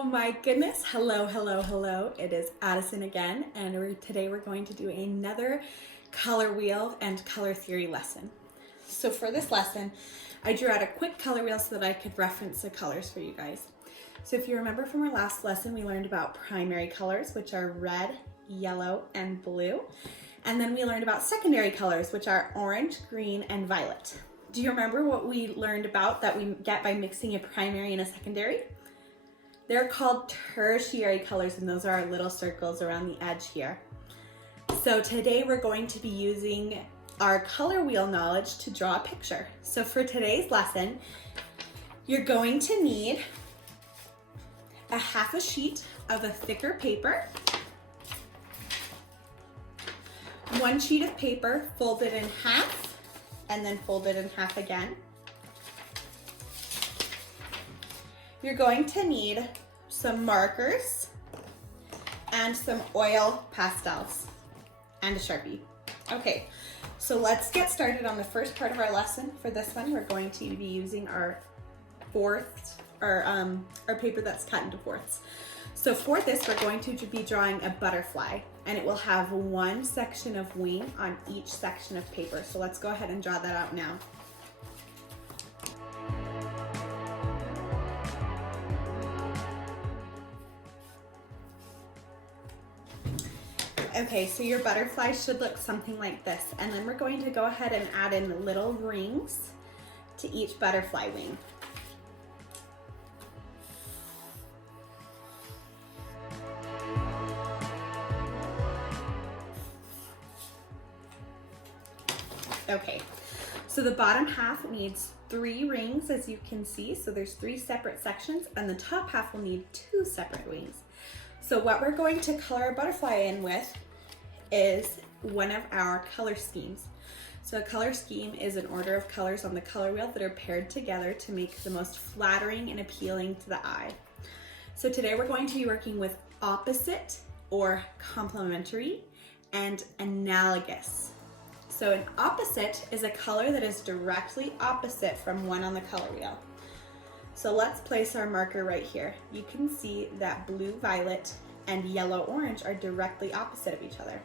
Oh my goodness. Hello, hello, hello. It is Addison again, and today we're going to do another color wheel and color theory lesson. So for this lesson, I drew out a quick color wheel so that I could reference the colors for you guys. So if you remember from our last lesson, we learned about primary colors, which are red, yellow, and blue. And then we learned about secondary colors, which are orange, green, and violet. Do you remember what we learned about that we get by mixing a primary and a secondary? They're called tertiary colors, and those are our little circles around the edge here. So today we're going to be using our color wheel knowledge to draw a picture. So for today's lesson, you're going to need a half a sheet of a thicker paper, one sheet of paper folded in half, and then folded in half again. You're going to need some markers and some oil pastels and a Sharpie. Okay, so let's get started on the first part of our lesson. For this one, we're going to be using our paper that's cut into fourths. So for this, we're going to be drawing a butterfly, and it will have one section of wing on each section of paper. So let's go ahead and draw that out now. Okay, so your butterfly should look something like this, and then we're going to go ahead and add in little rings to each butterfly wing. Okay, so the bottom half needs 3 rings, as you can see. So there's 3 separate sections, and the top half will need 2 separate wings. So what we're going to color our butterfly in with is one of our color schemes. So a color scheme is an order of colors on the color wheel that are paired together to make the most flattering and appealing to the eye. So today we're going to be working with opposite or complementary and analogous. So an opposite is a color that is directly opposite from one on the color wheel. So let's place our marker right here. You can see that blue, violet, and yellow, orange are directly opposite of each other.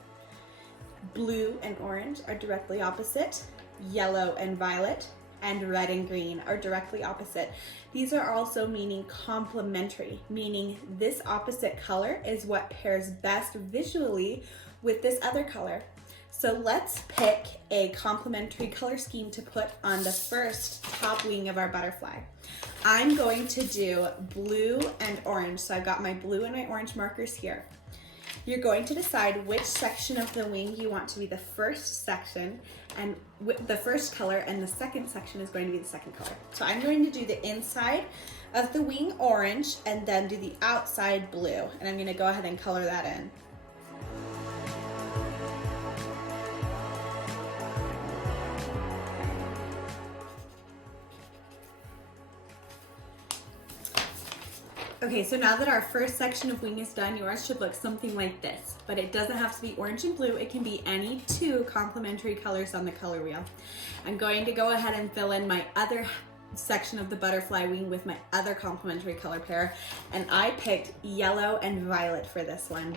Blue and orange are directly opposite. Yellow and violet and red and green are directly opposite. These are also meaning complementary, meaning this opposite color is what pairs best visually with this other color. So let's pick a complementary color scheme to put on the first top wing of our butterfly. I'm going to do blue and orange. So I've got my blue and my orange markers here. You're going to decide which section of the wing you want to be the first section, and the first color, and the second section is going to be the second color. So I'm going to do the inside of the wing orange and then do the outside blue. And I'm going to go ahead and color that in. Okay, so now that our first section of wing is done, yours should look something like this, but it doesn't have to be orange and blue. It can be any 2 complementary colors on the color wheel. I'm going to go ahead and fill in my other section of the butterfly wing with my other complementary color pair, and I picked yellow and violet for this one.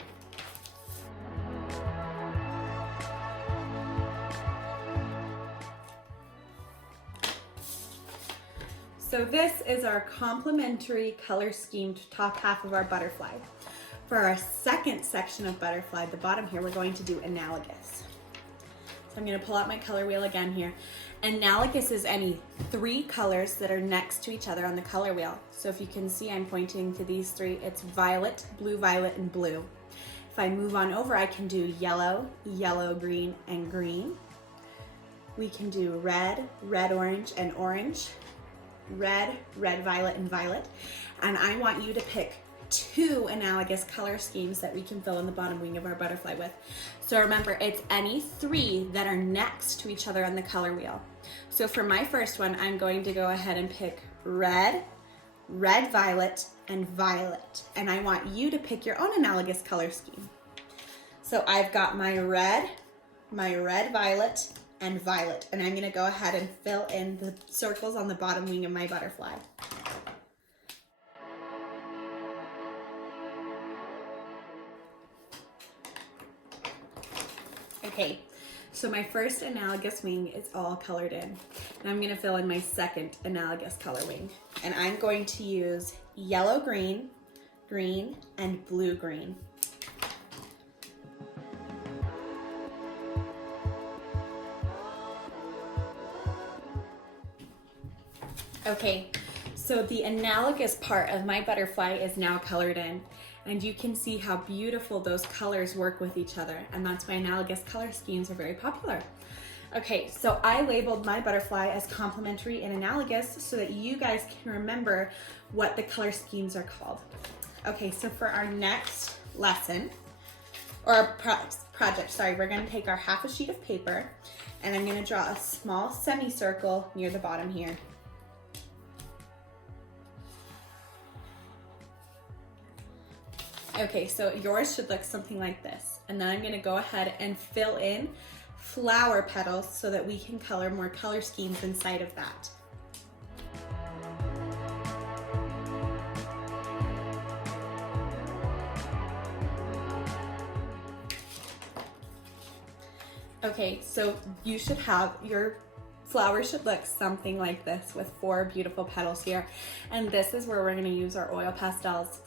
So this is our complementary color schemed top half of our butterfly. For our second section of butterfly, the bottom here, we're going to do analogous. So I'm going to pull out my color wheel again here. Analogous is any 3 colors that are next to each other on the color wheel. So if you can see, I'm pointing to these 3. It's violet, violet, and blue. If I move on over, I can do yellow, yellow, green, and green. We can do red, red, orange, and orange. Red, red, violet, and violet. And I want you to pick 2 analogous color schemes that we can fill in the bottom wing of our butterfly with. So remember, it's any 3 that are next to each other on the color wheel. So for my first one, I'm going to go ahead and pick red, red, violet, and violet. And I want you to pick your own analogous color scheme. So I've got my red, violet, and violet, and I'm going to go ahead and fill in the circles on the bottom wing of my butterfly. Okay, so my first analogous wing is all colored in. And I'm gonna fill in my second analogous color wing. And I'm going to use yellow green, green, and blue green. Okay, so the analogous part of my butterfly is now colored in, and you can see how beautiful those colors work with each other, and that's why analogous color schemes are very popular. Okay, so I labeled my butterfly as complementary and analogous so that you guys can remember what the color schemes are called. Okay, so for our next lesson, or project, sorry, we're gonna take our half a sheet of paper, and I'm gonna draw a small semicircle near the bottom here. Okay, so yours should look something like this. And then I'm gonna go ahead and fill in flower petals so that we can color more color schemes inside of that. Okay, so you should have your flower should look something like this with 4 beautiful petals here. And this is where we're gonna use our oil pastels.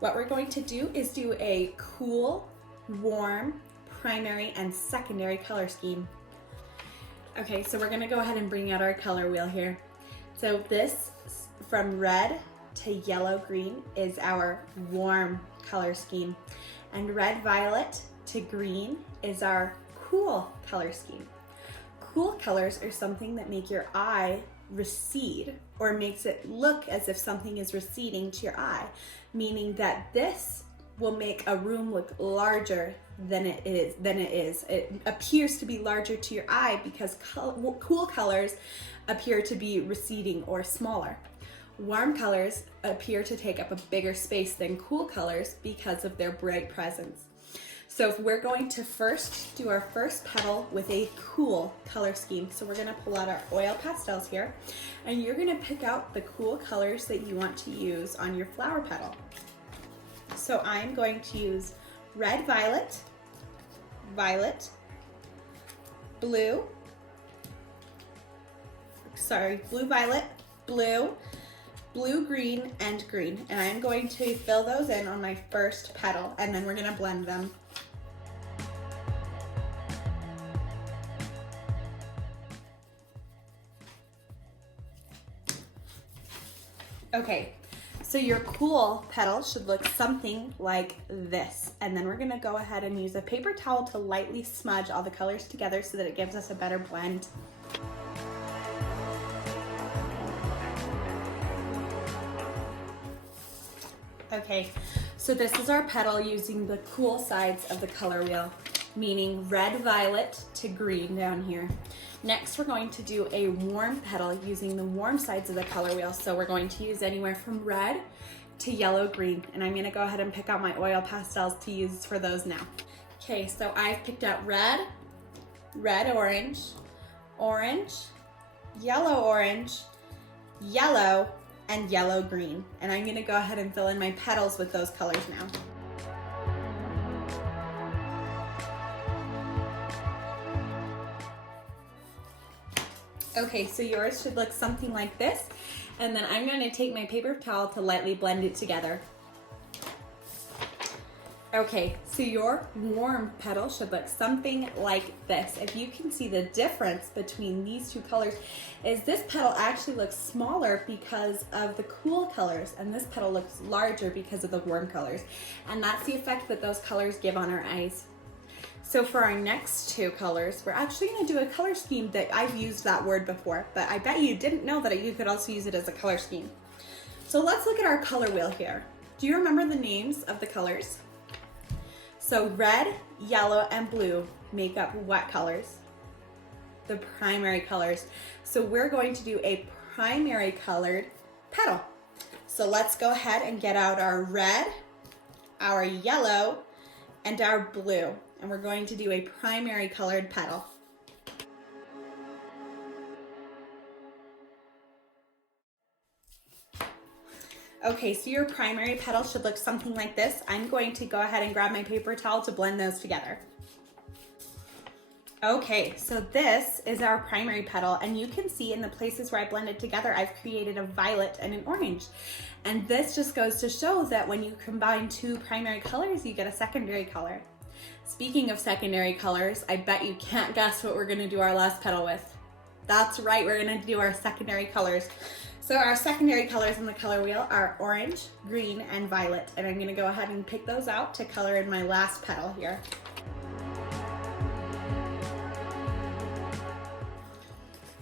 What we're going to do is do a cool, warm, primary, and secondary color scheme. Okay, so we're gonna go ahead and bring out our color wheel here. So this, from red to yellow green, is our warm color scheme. And red violet to green is our cool color scheme. Cool colors are something that make your eye recede, or makes it look as if something is receding to your eye, meaning that this will make a room look larger than it is. It appears to be larger to your eye because cool colors appear to be receding or smaller. Warm colors appear to take up a bigger space than cool colors because of their bright presence. So if we're going to first do our first petal with a cool color scheme. So we're gonna pull out our oil pastels here, and you're gonna pick out the cool colors that you want to use on your flower petal. So I'm going to use red violet, violet, blue violet, blue, blue green, and green. And I'm going to fill those in on my first petal, and then we're gonna blend them. Okay, so your cool petal should look something like this. And then we're gonna go ahead and use a paper towel to lightly smudge all the colors together so that it gives us a better blend. Okay, so this is our petal using the cool sides of the color wheel, meaning red violet to green down here. Next, we're going to do a warm petal using the warm sides of the color wheel. So we're going to use anywhere from red to yellow green. And I'm gonna go ahead and pick out my oil pastels to use for those now. Okay, so I've picked out red, red orange, orange, yellow, and yellow green. And I'm gonna go ahead and fill in my petals with those colors now. Okay, so yours should look something like this. And then I'm going to take my paper towel to lightly blend it together. Okay, so your warm petal should look something like this. If you can see the difference between these two colors, is this petal actually looks smaller because of the cool colors, and this petal looks larger because of the warm colors. And that's the effect that those colors give on our eyes. So for our next two colors, we're actually gonna do a color scheme that I've used that word before, but I bet you didn't know that you could also use it as a color scheme. So let's look at our color wheel here. Do you remember the names of the colors? So red, yellow, and blue make up what colors? The primary colors. So we're going to do a primary colored petal. So let's go ahead and get out our red, our yellow, and our blue. And we're going to do a primary colored petal. Okay, so your primary petal should look something like this. I'm going to go ahead and grab my paper towel to blend those together. Okay, so this is our primary petal, and you can see in the places where I blended together, I've created a violet and an orange. And this just goes to show that when you combine two primary colors, you get a secondary color. Speaking of secondary colors, I bet you can't guess what we're gonna do our last petal with. That's right, we're gonna do our secondary colors. So our secondary colors in the color wheel are orange, green, and violet. And I'm gonna go ahead and pick those out to color in my last petal here.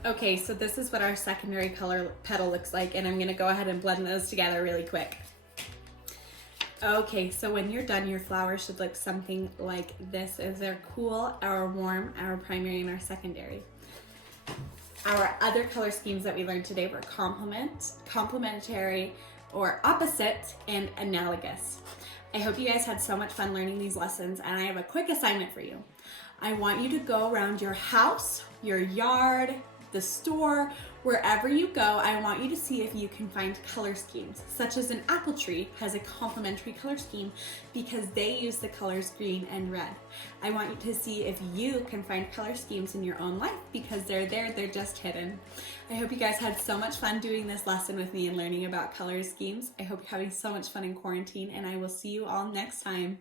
Okay, so this is what our secondary color petal looks like, and I'm gonna go ahead and blend those together really quick. Okay, so when you're done, your flower should look something like this. Is our cool, our warm, our primary, and our secondary. Our other color schemes that we learned today were complementary, or opposite, and analogous. I hope you guys had so much fun learning these lessons, and I have a quick assignment for you. I want you to go around your house, your yard, the store, wherever you go. I want you to see if you can find color schemes, such as an apple tree has a complementary color scheme because they use the colors green and red. I want you to see if you can find color schemes in your own life because they're there, they're just hidden. I hope you guys had so much fun doing this lesson with me and learning about color schemes. I hope you're having so much fun in quarantine, and I will see you all next time.